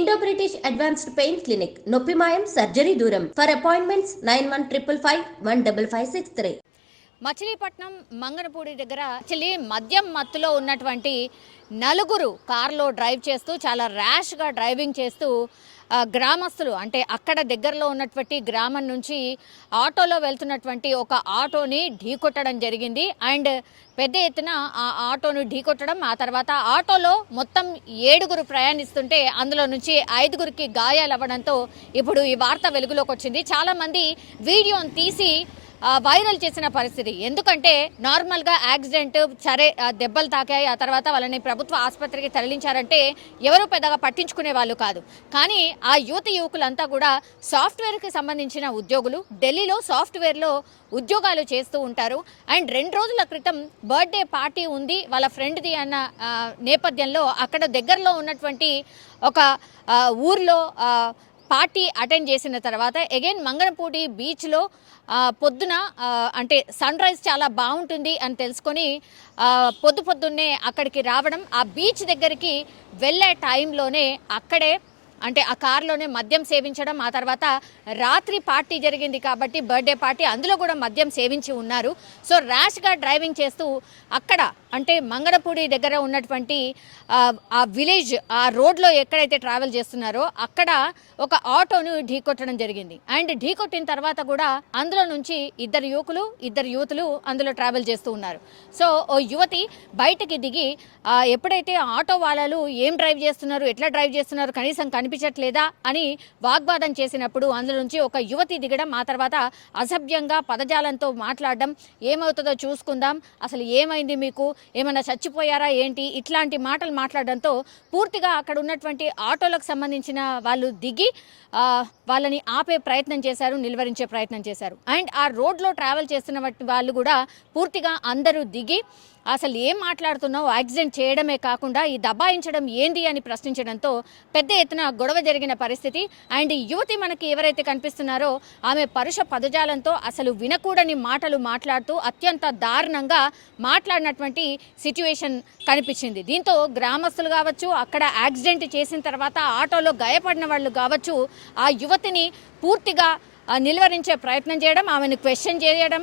Indo British advanced pain clinic నొప్పి మాయం surgery దూరం ఫర్ అపాయింట్మెంట్స్ 9155515563. మచిలీపట్నం మంగనపూడి దగ్గర మద్యం మత్తులో ఉన్నటువంటి నలుగురు కార్లో డ్రైవ్ చేస్తూ చాలా ర్యాష్గా డ్రైవింగ్ చేస్తూ గ్రామస్తులు అంటే అక్కడ దగ్గరలో ఉన్నటువంటి గ్రామం నుంచి ఆటోలో వెళ్తున్నటువంటి ఒక ఆటోని ఢీకొట్టడం జరిగింది. అండ్ పెద్ద ఎత్తున ఆ ఆటోను ఢీకొట్టడం, ఆ తర్వాత ఆటోలో మొత్తం 7గురు ప్రయాణిస్తుంటే అందులో నుంచి 5గురికి గాయాలు అవ్వడంతో ఇప్పుడు ఈ వార్త వెలుగులోకి వచ్చింది. చాలామంది వీడియోని తీసి వైరల్ చేసిన పరిస్థితి. ఎందుకంటే నార్మల్గా యాక్సిడెంట్ సరే దెబ్బలు తాకాయి, ఆ తర్వాత వాళ్ళని ప్రభుత్వ ఆసుపత్రికి తరలించారంటే ఎవరు పెద్దగా పట్టించుకునే వాళ్ళు కాదు. కానీ ఆ యువకులంతా కూడా సాఫ్ట్వేర్కి సంబంధించిన ఉద్యోగులు, ఢిల్లీలో సాఫ్ట్వేర్లో ఉద్యోగాలు చేస్తూ ఉంటారు. అండ్ 2 రోజుల క్రితం బర్త్డే పార్టీ ఉంది వాళ్ళ ఫ్రెండ్ది అన్న నేపథ్యంలో అక్కడ దగ్గరలో ఉన్నటువంటి ఒక ఊర్లో పార్టీ అటెండ్ చేసిన తర్వాత అగైన్ మంగనపూడి బీచ్లో పొద్దున అంటే సన్ రైజ్ చాలా బాగుంటుంది అని తెలుసుకొని పొద్దున్నే అక్కడికి రావడం, ఆ బీచ్ దగ్గరికి వెళ్ళే టైంలోనే అక్కడే అంటే ఆ కార్లోనే మద్యం సేవించడం, ఆ తర్వాత రాత్రి పార్టీ జరిగింది కాబట్టి బర్త్డే పార్టీ, అందులో కూడా మద్యం సేవించి ఉన్నారు. సో ర్యాష్గా డ్రైవింగ్ చేస్తూ అక్కడ అంటే మంగనపూడి దగ్గర ఉన్నటువంటి ఆ విలేజ్ ఆ రోడ్లో ఎక్కడైతే ట్రావెల్ చేస్తున్నారో అక్కడ ఒక ఆటోను ఢీకొట్టడం జరిగింది. అండ్ ఢీకొట్టిన తర్వాత కూడా అందులో నుంచి ఇద్దరు యువతులు అందులో ట్రావెల్ చేస్తూ ఉన్నారు. సో ఓ యువతి బయటకి దిగి ఎప్పుడైతే ఆటో వాళ్ళు ఏం డ్రైవ్ చేస్తున్నారు, ఎట్లా డ్రైవ్ చేస్తున్నారు, కనీసం కనిపించట్లేదా అని వాగ్వాదం చేసినప్పుడు అందులో నుంచి ఒక యువతి దిగడం, ఆ తర్వాత అసభ్యంగా పదజాలంతో మాట్లాడడం, ఏమవుతుందో చూసుకుందాం, అసలు ఏమైంది మీకు, ఏమైనా చచ్చిపోయారా ఏంటి, ఇట్లాంటి మాటలు మాట్లాడడంతో పూర్తిగా అక్కడ ఉన్నటువంటి ఆటోలకు సంబంధించిన వాళ్ళు దిగి వాళ్ళని ఆపే ప్రయత్నం చేశారు, నిలువరించే ప్రయత్నం చేశారు. అండ్ ఆ రోడ్లో ట్రావెల్ చేస్తున్న వాళ్ళు కూడా పూర్తిగా అందరూ దిగి అసలు ఏం మాట్లాడుతున్నావు, యాక్సిడెంట్ చేయడమే కాకుండా ఈ దబాయించడం ఏంది అని ప్రశ్నించడంతో పెద్ద ఎత్తున గొడవ జరిగిన పరిస్థితి. అండ్ యువతి మనకి ఎవరైతే కనిపిస్తున్నారో ఆమె పరుష పదజాలంతో అసలు వినకూడని మాటలు మాట్లాడుతూ అత్యంత దారుణంగా మాట్లాడినటువంటి సిచ్యువేషన్ కనిపించింది. దీంతో గ్రామస్తులు కావచ్చు, అక్కడ యాక్సిడెంట్ చేసిన తర్వాత ఆటోలో గాయపడిన వాళ్ళు కావచ్చు, ఆ యువతిని పూర్తిగా నిలువరించే ప్రయత్నం చేయడం, ఆమెను క్వశ్చన్ చేయడం,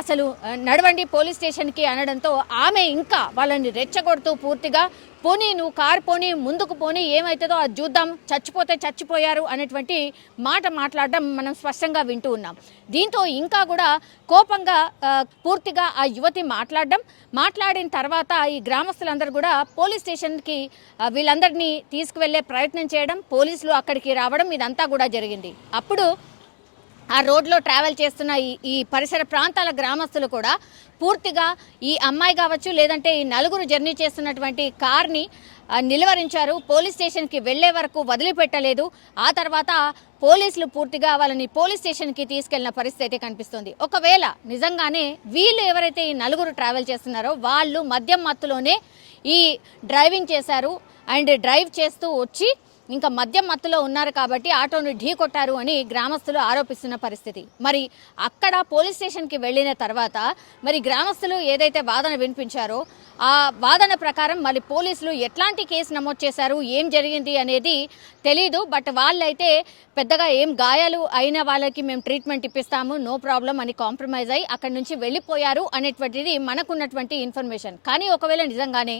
అసలు నడవండి పోలీస్ స్టేషన్కి అనడంతో ఆమె ఇంకా వాళ్ళని రెచ్చగొడుతూ పూర్తిగా పోనీ నువ్వు కారు పోనీ, ముందుకు పోనీ, ఏమవుతుందో అది చూద్దాం, చచ్చిపోతే చచ్చిపోయారు అనేటువంటి మాట మాట్లాడడం మనం స్పష్టంగా వింటూ ఉన్నాం. దీంతో ఇంకా కూడా కోపంగా పూర్తిగా ఆ యువతి మాట్లాడిన తర్వాత ఈ గ్రామస్తులందరూ కూడా పోలీస్ స్టేషన్కి వీళ్ళందరినీ తీసుకువెళ్లే ప్రయత్నం చేయడం, పోలీసులు అక్కడికి రావడం, ఇదంతా కూడా జరిగింది. అప్పుడు ఆ రోడ్లో ట్రావెల్ చేస్తున్న ఈ పరిసర ప్రాంతాల గ్రామస్తులు కూడా పూర్తిగా ఈ అమ్మాయి కావచ్చు, లేదంటే ఈ నలుగురు జర్నీ చేస్తున్నటువంటి కార్ని నిలువరించారు. పోలీస్ స్టేషన్కి వెళ్లే వరకు వదిలిపెట్టలేదు. ఆ తర్వాత పోలీసులు పూర్తిగా వాళ్ళని పోలీస్ స్టేషన్కి తీసుకెళ్లిన పరిస్థితి అయితే కనిపిస్తుంది. ఒకవేళ నిజంగానే వీళ్ళు ఎవరైతే ఈ నలుగురు ట్రావెల్ చేస్తున్నారో వాళ్ళు మద్యం మత్తులోనే ఈ డ్రైవింగ్ చేశారు అండ్ డ్రైవ్ చేస్తూ వచ్చి ఇంకా మద్యం మత్తులో ఉన్నారు కాబట్టి ఆటోను ఢీకొట్టారు అని గ్రామస్తులు ఆరోపిస్తున్న పరిస్థితి. మరి అక్కడ పోలీస్ స్టేషన్కి వెళ్ళిన తర్వాత మరి గ్రామస్తులు ఏదైతే వాదన వినిపించారో ఆ వాదన ప్రకారం మరి పోలీసులు ఎట్లాంటి కేసు నమోదు చేశారు, ఏం జరిగింది అనేది తెలీదు. బట్ వాళ్ళైతే పెద్దగా ఏం గాయాలు అయిన వాళ్ళకి మేము ట్రీట్మెంట్ ఇప్పిస్తాము, నో ప్రాబ్లం అని కాంప్రమైజ్ అయ్యి అక్కడి నుంచి వెళ్ళిపోయారు అనేటువంటిది మనకున్నటువంటి ఇన్ఫర్మేషన్. కానీ ఒకవేళ నిజంగానే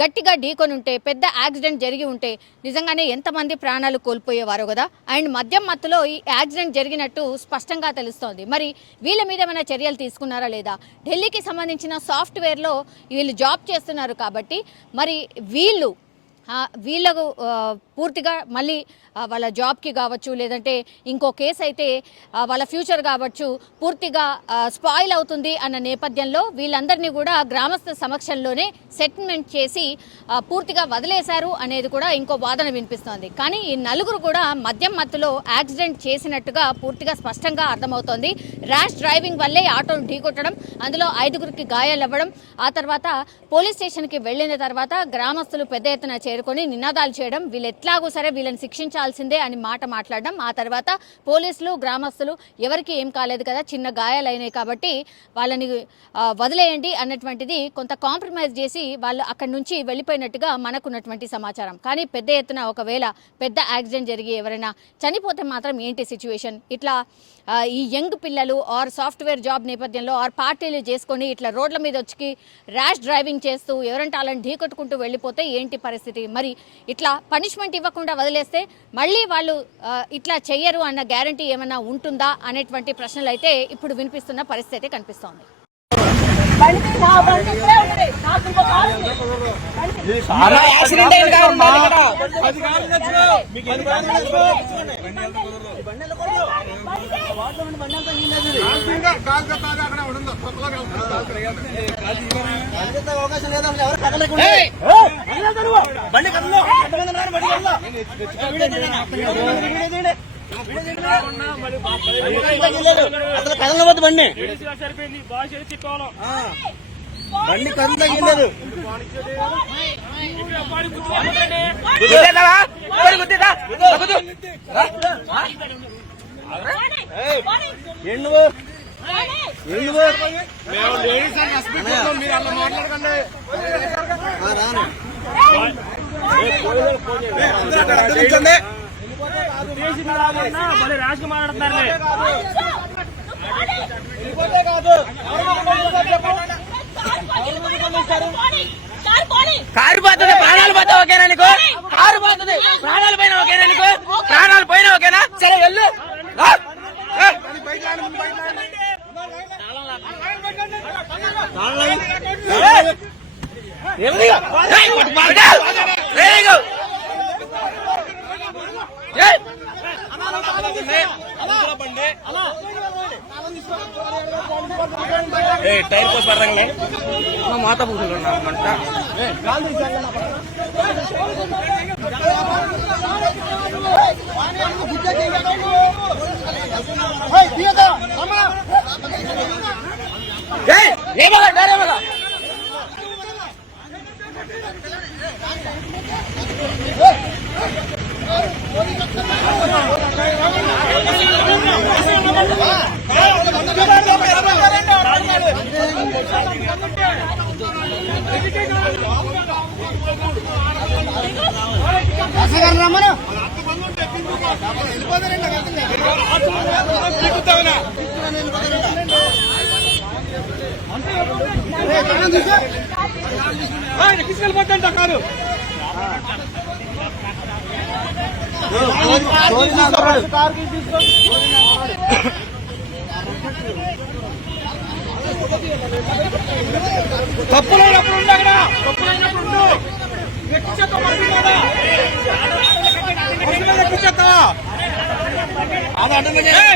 గట్టిగా ఢీకొని ఉంటే, పెద్ద యాక్సిడెంట్ జరిగి ఉంటే నిజంగానే ఎంతమంది ప్రాణాలు కోల్పోయేవారు కదా. అండ్ మద్యం మత్తులో ఈ యాక్సిడెంట్ జరిగినట్టు స్పష్టంగా తెలుస్తోంది. మరి వీళ్ళ మీద ఏమైనా చర్యలు తీసుకున్నారా లేదా? ఢిల్లీకి సంబంధించిన సాఫ్ట్వేర్లో వీళ్ళు జాబ్ చేస్తున్నారు కాబట్టి మరి వీళ్ళకు పూర్తిగా మళ్ళీ వాళ్ళ జాబ్కి కావచ్చు, లేదంటే ఇంకో కేసు అయితే వాళ్ళ ఫ్యూచర్ కావచ్చు పూర్తిగా స్పాయిల్ అవుతుంది అన్న నేపథ్యంలో వీళ్ళందరినీ కూడా గ్రామస్తుల సమక్షంలోనే సెటిల్మెంట్ చేసి పూర్తిగా వదిలేశారు అనేది కూడా ఇంకో వాదన వినిపిస్తోంది. కానీ ఈ నలుగురు కూడా మద్యం మత్తులో యాక్సిడెంట్ చేసినట్టుగా పూర్తిగా స్పష్టంగా అర్థమవుతోంది. ర్యాష్ డ్రైవింగ్ వల్లే ఆటోను ఢీకొట్టడం, అందులో 5గురికి గాయాలు అవ్వడం, ఆ తర్వాత పోలీస్ స్టేషన్కి వెళ్లిన తర్వాత గ్రామస్తులు పెద్ద ఎత్తున చేరుకొని నినాదాలు చేయడం, వీళ్ళు ఎట్లాగూ సరే వీళ్ళని శిక్షించాల్సిందే అని మాట్లాడడం. ఆ తర్వాత పోలీసులు గ్రామస్తులు ఎవరికి ఏం కాలేదు కదా, చిన్న గాయాలైనాయి కాబట్టి వాళ్ళని వదిలేయండి అన్నటువంటిది కొంత కాంప్రమైజ్ చేసి వాళ్ళు అక్కడి నుంచి వెళ్ళిపోయినట్టుగా మనకున్నటువంటి సమాచారం. కానీ పెద్ద ఎత్తున ఒకవేళ పెద్ద యాక్సిడెంట్ జరిగి ఎవరైనా చనిపోతే మాత్రం ఏంటి సిచ్యువేషన్? ఇట్లా ఈ యంగ్ పిల్లలు ఆర్ సాఫ్ట్వేర్ జాబ్ నేపథ్యంలో ఆర్ పార్టీలు చేసుకొని ఇట్లా రోడ్ల మీద వచ్చి ర్యాష్ డ్రైవింగ్ చేస్తూ ఎవరంటే వాళ్ళని ఢీకొట్టుకుంటూ వెళ్ళిపోతే ఏంటి పరిస్థితి? మరి ఇట్లా పనిష్మెంట్ ఇవ్వకుండా వదిలేస్తే మళ్ళీ వాళ్ళు ఇట్లా చెయ్యరు అన్న గ్యారంటీ ఏమైనా ఉంటుందా అనేటువంటి ప్రశ్నలు అయితే ఇప్పుడు వినిపిస్తున్న పరిస్థితి అయితే కనిపిస్తోంది. కదలవద్దు బండి బండి కదులు తగ్గిలేదు. కారు పోతుంది, ప్రాణాలు పోతే ఓకేనా నీకు? కారు పోతుంది, ప్రాణాలు పైన ఓకేనా నీకు? ప్రాణాలు పైన ఓకేనా? సరే వెళ్ళు. టైర్ కోసి పడతాంలే మాత పూసుకున్నా మంట తీసుకెళ్ళిపోతాంట కారు తప్పులైనప్పుడు ఉండు, అక్కడ తప్పులైనప్పుడు ఉండు. ఎక్కిచ్చేస్తావా అది అడ్డంగా